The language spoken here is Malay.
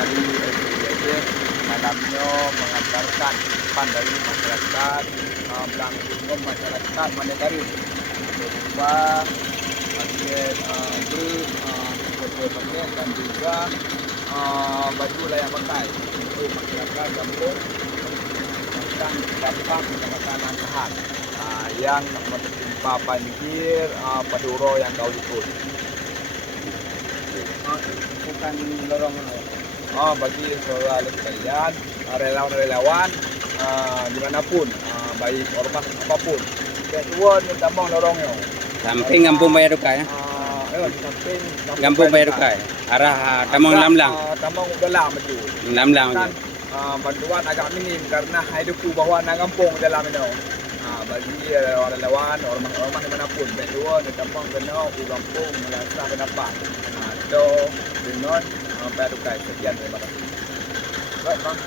dari SPBD malamnya mengantarkan pan dari masyarakat belangkung masyarakat Mandaikarut berupa paket paket dan juga baju layak pakai untuk masyarakat kampung akan dampak makanan tahan yang tertimpa banjir Paduro yang kau ikut. Bukan lorong Bagi saudara sekalian, relawan-relawan dimanapun, baik ormas apapun, kedua ni tambang lorongnya. Samping Kampung Bayar Dukai ya. Di samping Kampung Bayar Dukai. Arah Tamang Lamlang. Tambang dalam itu. Lamlang. Kan bantuan agak minim karena hidupku bawa nak kampung dalam itu. Bagi relawan, ormas dimanapun, kedua ni tambang kena kampung merasa mendapat. So dengan Bayar Dukai. Sekian terima kasih. Baik, Bang.